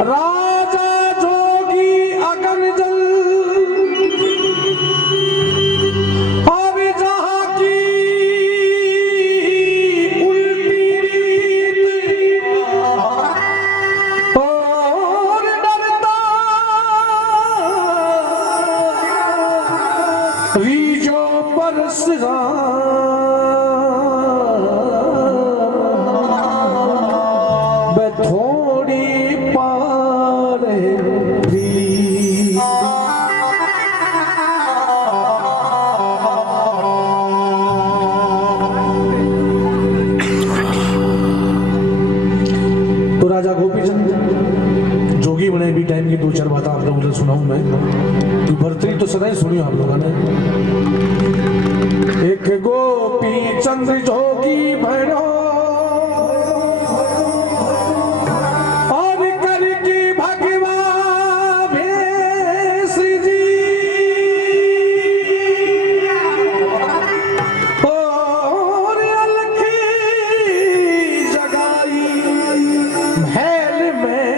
राजा जोगी अगन जल और जहां की उल्टी रीत और डरता रीजो परसरा टाइम की दो चार बात आप लोगों से सुनाऊं मैं। तो भर्तरी तो सदा ही सुनी आप लोगों ने। एक गोपी चंद्र जोगी भैरो और करके भगवा भेष जी और अलखी जगाई महल में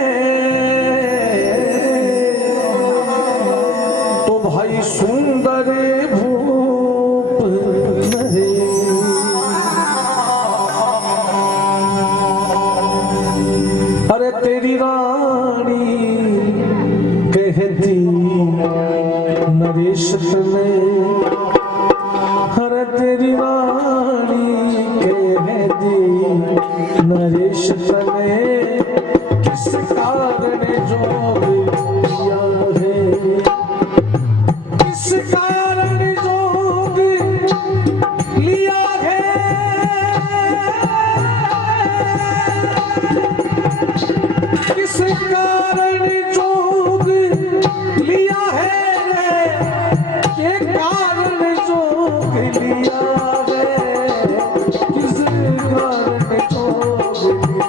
सुंदर भूप रहे। अरे तेरी रानी कहती नरेश में, अरे तेरी रानी कहती नरेश में किस कारण जो किया है, किस कारण जोग लिया है, किस कारण जोग लिया है, के कारण जोग लिया है, किस कारण जोग लिया।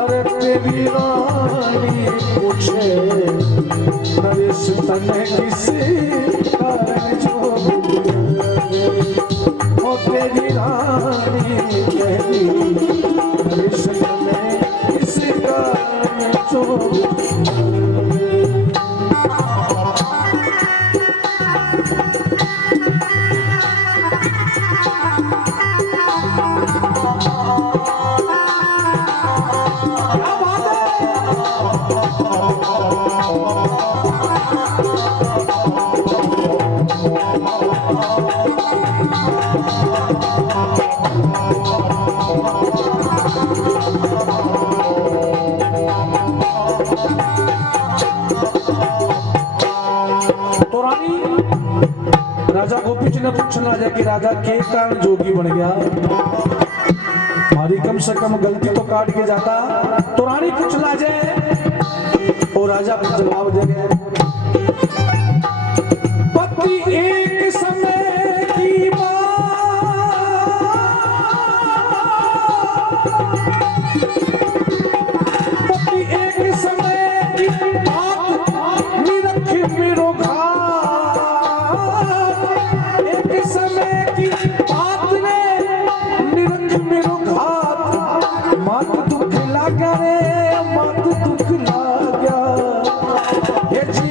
अरे तेरी रानी पूछे नरेश तने किसी कारण जोग लिया, ओ तेरी रानी कहती नरेश तने किसी कारण जोग राजा गोपी जी ने पूछना है कि राजा के कारण जोगी बन गया, हमारी कम से कम गलती तो काट के जाता। तो रानी पूछना जाए और राजा को जवाब दे गए, पति एक समय की पति एक समय की बात निरख मेरो समय की बात ने निरंज मेरो घात, मत दुख लागा रे मत दुख लागा, हेजी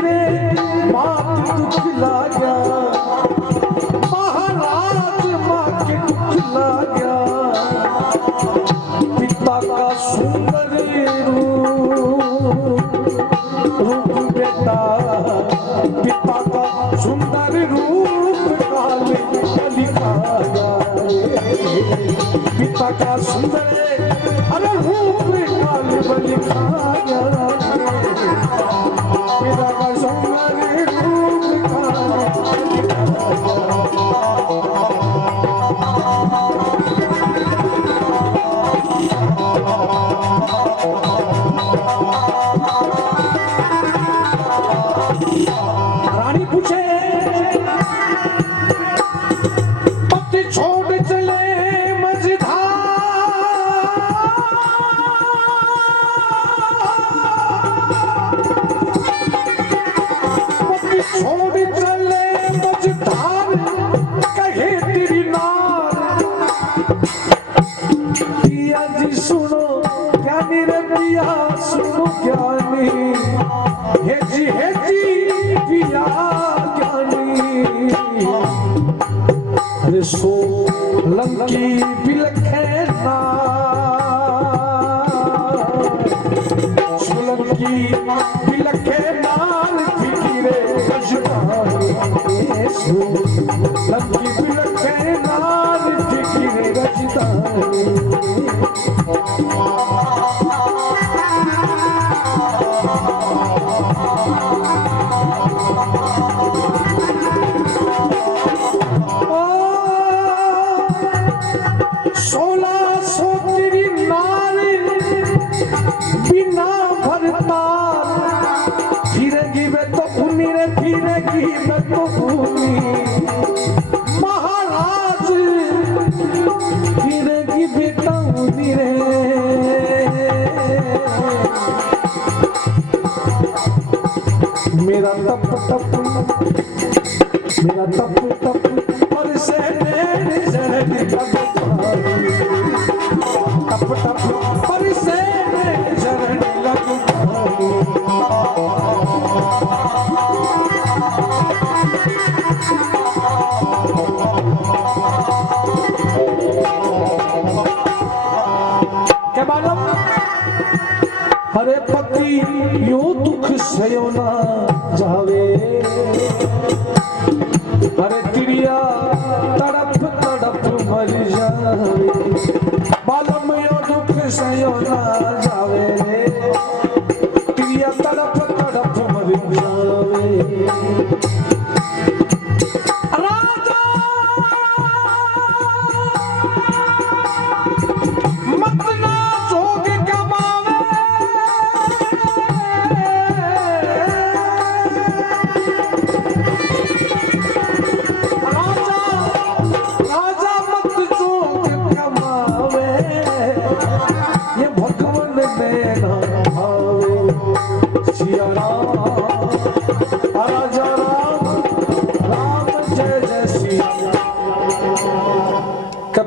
रे मत दुख लागा, महाराज माँ के दुख लागा, पिता का सुंदर रूप बेटा, पिता का सुंदर रूप पिता का सुंदर अरे रूप काल बलिखाया, पिता का सुंदर रूप रानी पूछे छोड़ चले मझधार कहे तेरी नार, पिया जी सुनो क्या निरंती पिया सुनो ज्ञानी, हे जी पिया ज्ञानी। अरे सोलंकी बिलखे ना, सोलंकी बिलखे नाल फिकिरे रजदानी, सोलंकी बिलखे नाल फिकिरे रजदानी। महाराज फिरेगी बेटा रे, मेरा तप पर से मेरे जड़े तप पर से मेरे जड़े क्या मालूम? हरे पति यो दुख सयो ना जावे, अरे तिरिया तड़प तड़प मर जावे। मालूम यो दुख सयो ना जावे रे, तिरिया तड़प तड़प मर जावे।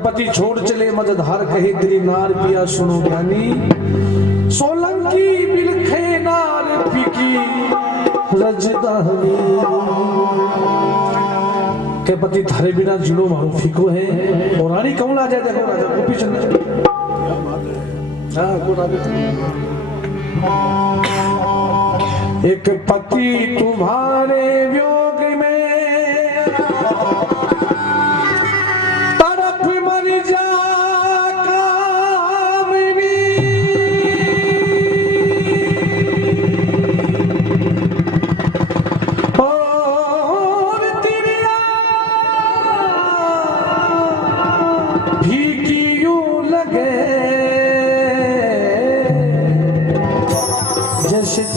पति छोड़ चले मझधार कहे गिरिनार पिया सुनो ज्ञानी, सोलंकी बिलखे नार फीकी रजदानी। के पति थारे बिना जीनो मारो फीको है। और रानी कौन आ जाए? देखो राजा गोपी चंद्र, एक पति तुम्हारे वियोग में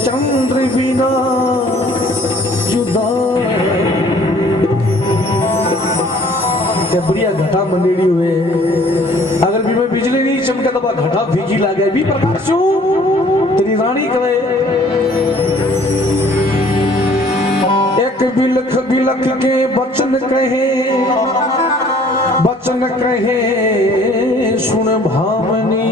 चंद्र बिना जुदा। क्या बढ़िया घटा मंडेड़ी हुए। अगर भी मैं बिजली नहीं चमके तो घटा फीकी लागे भी प्रकाश तेरी रानी कहे। एक बिलख बिलख के बचन कहे सुन भावनी।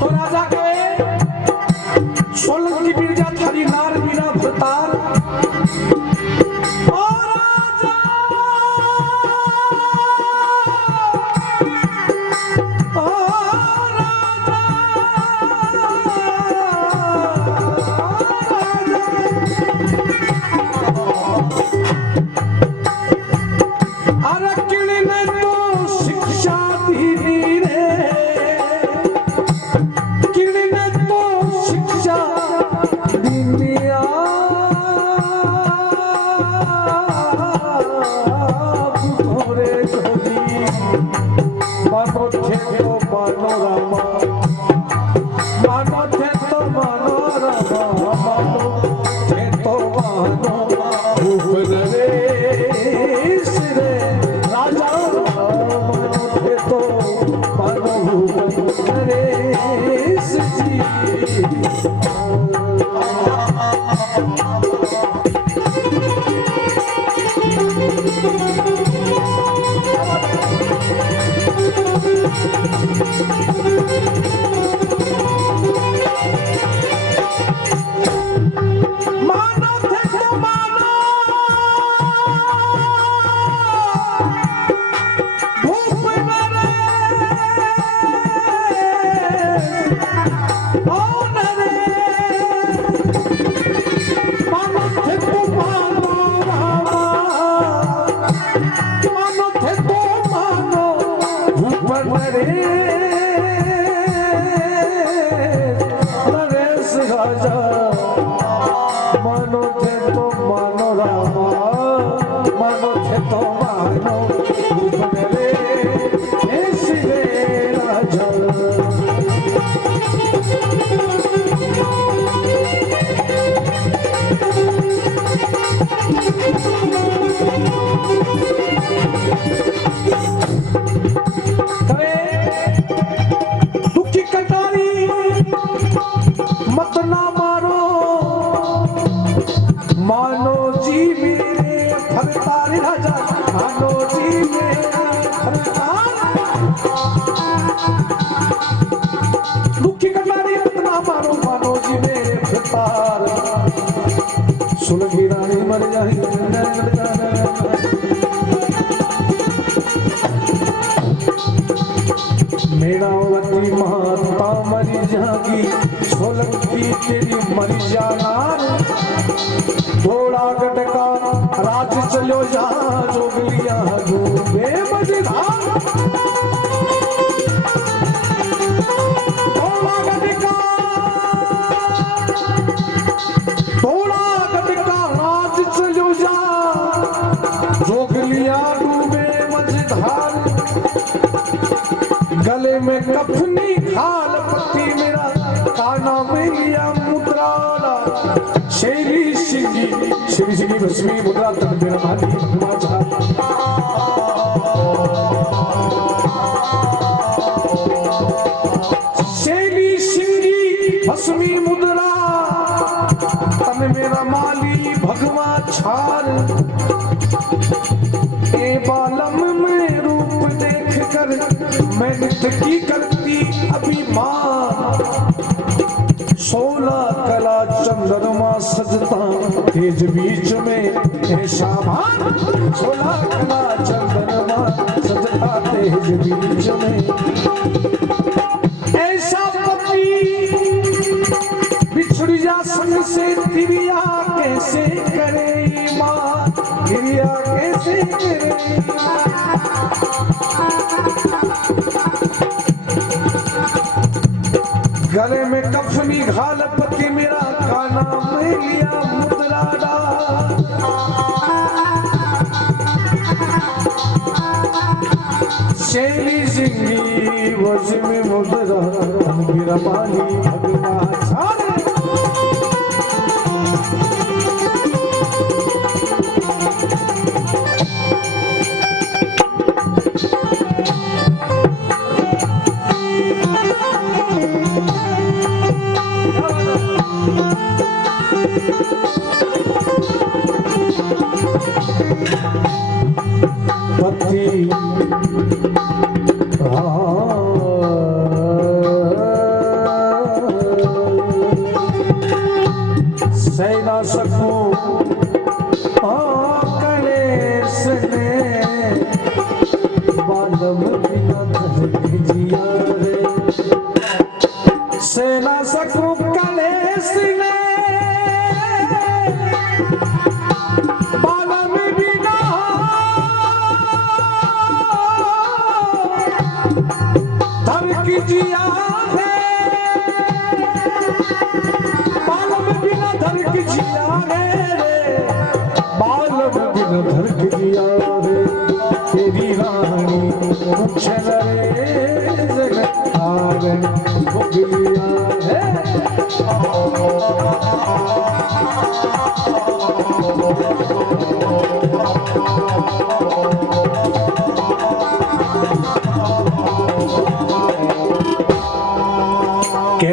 तो राजा के सोलंकी बिरजा थारी नार मीरा भरतार और राजा सुलगी रानी मर जाही मेरावती माता मरी जागी सोलंकी तेरी मरी जाना थोड़ा गटका राज चलो जा जोगलिया जो बेमझधार गले में कफनी खाल पट्टी मेरा काना में लिया मुद्राला शेरी सिंगी भस्मी मुद्रा तन मेरा माली भगवान शेरी सिंगी भस्मी मुद्रा तन मेरा माली भगवान छार ए बालम में रूप देख कर मैं नृत्य की करती अभिमान 16 कला चंद्रमा सजता तेज बीच में ऐसा भान 16 कला चंद्रमा सजता तेज बीच में ऐसा पति बिछड़ जा संग से तिरिया कैसे करे माँ तिरिया कैसे करे गले में कफनी घाल पति मेरा काना में लिया मुद्राड़ा शेरी सिंगी वज में मुद्रा मेरा माली भगवान सारे जिया है बालम बिना धड़क जिया है रे बालम बिना धड़क जिया है तेरी रानी मुझे रे जगत हारे मुगलिया है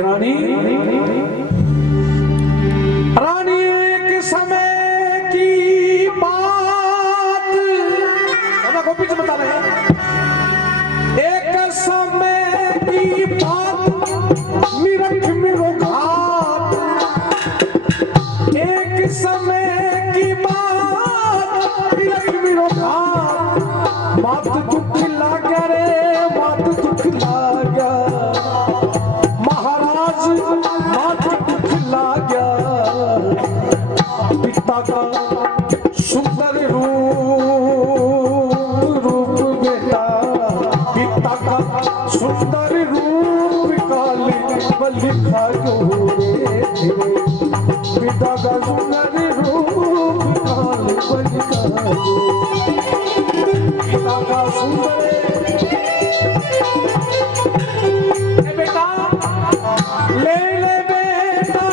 रानी रानी एक समय की बात गोपी जी बता रहे हैं एक समय की बात मिरख मिरो घाट एक समय की बात मिरख मिरो घाट मात दुख लाग्या रे मात दुख लाग्या मात दुख लाग्या पिता का सुंदर रूप बेटा पिता का सुंदर रूप काली लिखा जो रे पिता का सुंदर रूप काली लिखा पिता का सुंदर बेटा ले ले बेटा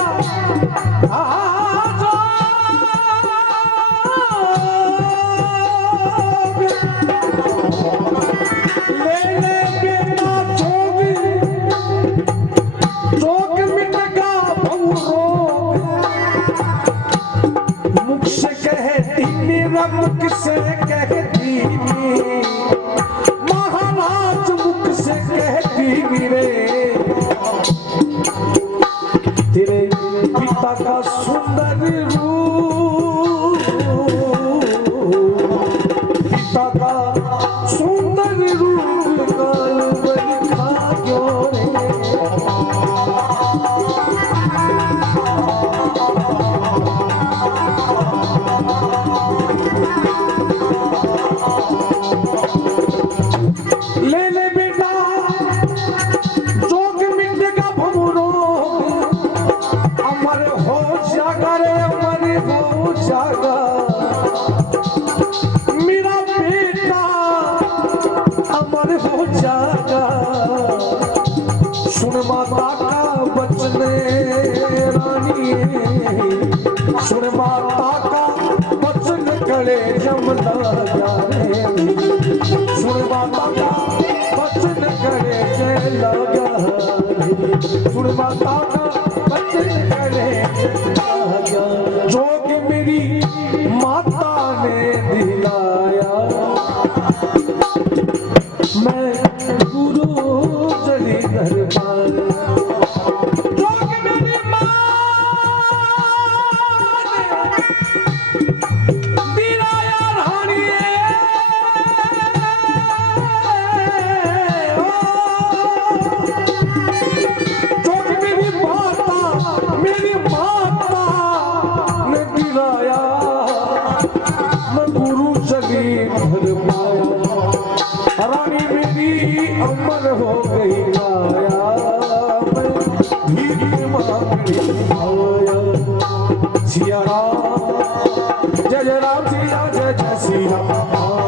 ले ले बेटा जोग मिटगा भवरोग मुख से कहती मेरा मुख से कहती महाराज मुख से कहती मेरे तेरे पिता का सुंदर रूप पिता का सुंदर रूप काल बलिखा क्यों रे ले ले बेटा जोग मिटेगा भवरो अमर हो जागा रे अमर हो जागा मेरा बेटा अमर हो जागा सुन माता का वचन रानी सुन माता का वचन करे जमना जाने सुन माता का वचन करे जय लगा सुन माता का वचन करे जो कि मेरी माता ने दिलाया मैं गुरु चली दरबार जो कि मेरी माँ ने दिलाया रानी मेरी माता ने दिलाया मैं गुरु चली भर पाया रानी मेरी अमर हो गई माया मैं भीख मांगने आया सिया राम जय जय राम सिया जय जय सिया